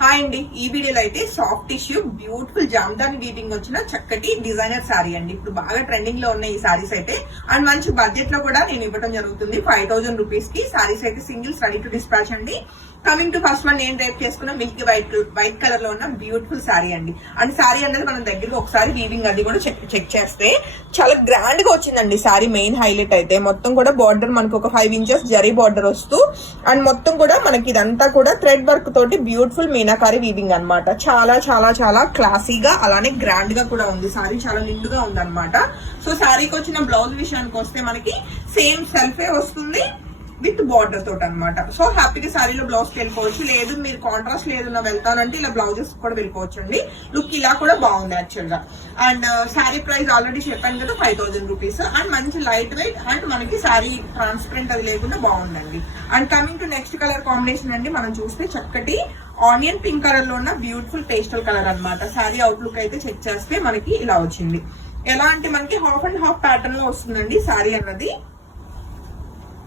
Hi అండి, ఈ వీడియోలో అయితే soft tissue beautiful Jamdani weaving వచ్చిన చక్కటి డిజైనర్ శారీ అండి. ఇప్పుడు బాగా ట్రెండింగ్ లో ఉన్న ఈ సారీస్ అయితే అండ్ మంచి బడ్జెట్ లో కూడా నేను ఇవ్వడం జరుగుతుంది. 5000 రూపీస్ కి సారీస్ అయితే సింగిల్స్ రెడీ టు డిస్పాచ్ అండి. కమింగ్ టు ఫస్ట్ వన్, నేను రేప్ చేసుకున్న మిల్క్ వైట్ కలర్ లో ఉన్న బ్యూటిఫుల్ శారీ అండి. అండ్ శారీ అనేది మనం దగ్గరగా ఒకసారి వీవింగ్ అది కూడా చెక్ చేస్తే చాలా గ్రాండ్ గా వచ్చిందండి శారీ. మెయిన్ హైలైట్ అయితే మొత్తం కూడా బార్డర్ మనకు ఒక 5 ఇంచెస్ జరీ బార్డర్ వస్తూ అండ్ మొత్తం కూడా మనకి ఇదంతా కూడా థ్రెడ్ వర్క్ తోటి బ్యూటిఫుల్ మీనాకారి వీవింగ్ అనమాట. చాలా చాలా చాలా క్లాసీగా అలానే గ్రాండ్ గా కూడా ఉంది. శారీ చాలా నిండుగా ఉంది అనమాట. సో శారీకి వచ్చిన బ్లౌజ్ విషయానికి వస్తే మనకి సేమ్ సెల్ఫే వస్తుంది విత్ బార్డర్ తోటి అనమాట. సో హ్యాపీగా శారీలో బ్లౌజ్ వెళ్ళిపోవచ్చు. లేదు మీరు కాంట్రాస్ట్ లేదు నా వెళ్తానంటే ఇలా బ్లౌజెస్ కూడా వెళ్ళిపోవచ్చు అండి. లుక్ ఇలా కూడా బాగుంది యాక్చువల్ గా. అండ్ శారీ ప్రైస్ ఆల్రెడీ చెప్పాను కదా 5000 రూపీస్. అండ్ మంచి లైట్ వెయిట్ అండ్ మనకి శారీ ట్రాన్స్పరెంట్ అది లేకుండా బాగుందండి. And coming to next colour combination అండి, మనం చూస్తే చక్కటి ఆనియన్ పింక్ కలర్ లో ఉన్న బ్యూటిఫుల్ పేస్టల్ కలర్ అనమాట. శారీ అవుట్లుక్ అయితే చెక్ చేస్తే మనకి ఇలా వచ్చింది. ఎలా అంటే మనకి హాఫ్ అండ్ హాఫ్ ప్యాటర్న్ లో వస్తుందండి శారీ అన్నది.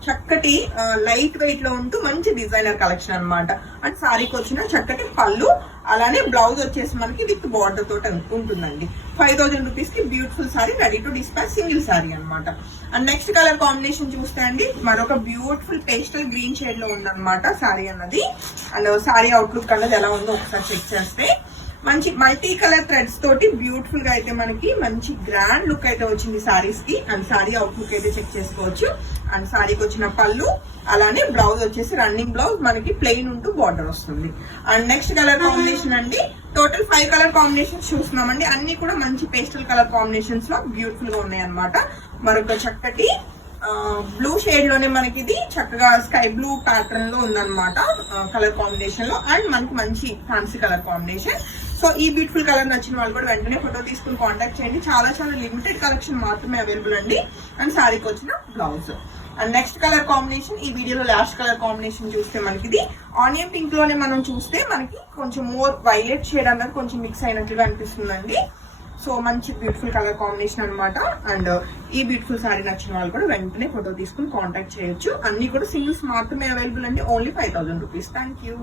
చక్కటి లైట్ వెయిట్ లో ఉంటూ మంచి డిజైనర్ కలెక్షన్ అనమాట. అండ్ శారీకి వచ్చిన చక్కటి పళ్ళు అలానే బ్లౌజ్ వచ్చేసి మనకి విత్ బార్డర్ తోటి ఉంటుందండి. 5000 రూపీస్ కి beautiful sari ready to dispatch single sari అనమాట. అండ్ నెక్స్ట్ కలర్ కాంబినేషన్ చూస్తే అండి మరొక బ్యూటిఫుల్ పేస్టల్ గ్రీన్ షేడ్ లో ఉందన్నమాట శారీ అన్నది. అండ్ శారీ అవుట్లుక్ అన్నది ఎలా ఉందో ఒకసారి చెక్ చేస్తే మంచి మల్టీ కలర్ థ్రెడ్స్ తోటి బ్యూటిఫుల్ గా అయితే మనకి మంచి గ్రాండ్ లుక్ అయితే వచ్చింది సారీస్ కి. అండ్ సారీ అవుట్లుక్ అయితే చెక్ చేసుకోవచ్చు. అండ్ సారీకి వచ్చిన పళ్ళు అలానే బ్లౌజ్ వచ్చేసి రన్నింగ్ బ్లౌజ్ మనకి ప్లెయిన్ ఉంటూ బార్డర్ వస్తుంది. అండ్ నెక్స్ట్ కలర్ కాంబినేషన్ అండి, టోటల్ 5 కలర్ కాంబినేషన్స్ చూస్తున్నామండి. అన్ని కూడా మంచి పేస్టల్ కలర్ కాంబినేషన్స్ లో బ్యూటిఫుల్ గా ఉన్నాయి అనమాట. మరొక చక్కటి బ్లూ షేడ్ లోనే మనకి ఇది చక్కగా స్కై బ్లూ ప్యాటర్న్ లో ఉందన్నమాట కలర్ కాంబినేషన్ లో. అండ్ మనకి మంచి ఫ్యాన్సీ కలర్ కాంబినేషన్. సో ఈ బ్యూటిఫుల్ కలర్ నచ్చిన వాళ్ళు కూడా వెంటనే ఫోటో తీసుకుని కాంటాక్ట్ చేయండి. చాలా చాలా లిమిటెడ్ కలెక్షన్ మాత్రమే అవైలబుల్ అండి. అండ్ శారీకి వచ్చిన blouse. And next colour combination, ఈ వీడియోలో లాస్ట్ కలర్ కాంబినేషన్ చూస్తే మనకి ఇది ఆనియన్ పింక్ లోనే మనం చూస్తే మనకి కొంచెం మోర్ వైలెట్ షేడ్ అన్నది కొంచెం మిక్స్ అయినట్లుగా అనిపిస్తుందండి. సో మంచి బ్యూటిఫుల్ కలర్ కాంబినేషన్ అనమాట. అండ్ ఈ బ్యూటిఫుల్ శారీ నచ్చిన వాళ్ళు కూడా వెంటనే ఫోటో తీసుకుని కాంటాక్ట్ చేయొచ్చు. అన్ని కూడా సింగిల్స్ మాత్రమే అవైలబుల్ అండి. Only 5000 rupees. Thank you.